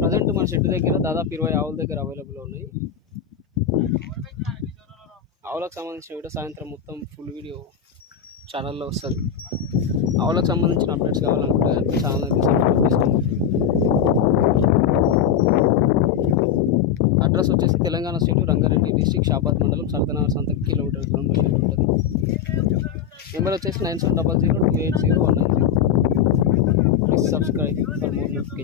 Present మన shed దగ్గర దాదాపు 20 ఆవుల దగ్గర అవైలబుల్ ఉన్నాయి. ఆవులకు సంబంధించిన వీడియో సాయంత్రం మొత్తం ఫుల్ వీడియో ఛానల్లో వస్తుంది. ఆవులకు సంబంధించిన అప్డేట్స్ కావాలనుకుంటే ఛానల్ అయితే సబ్స్క్రైబ్ చేసుకోండి. అడ్రస్ వచ్చేసి తెలంగాణ స్టేట్ రంగారెడ్డి డిస్ట్రిక్ట్ షాబాద్ మండలం సరదనగర్ సంతకి కిలోమీటర్ దూరంలో షెడ్ ఉంటుంది. నెంబర్ వచ్చేసి 9700280190. Please subscribe for more notification.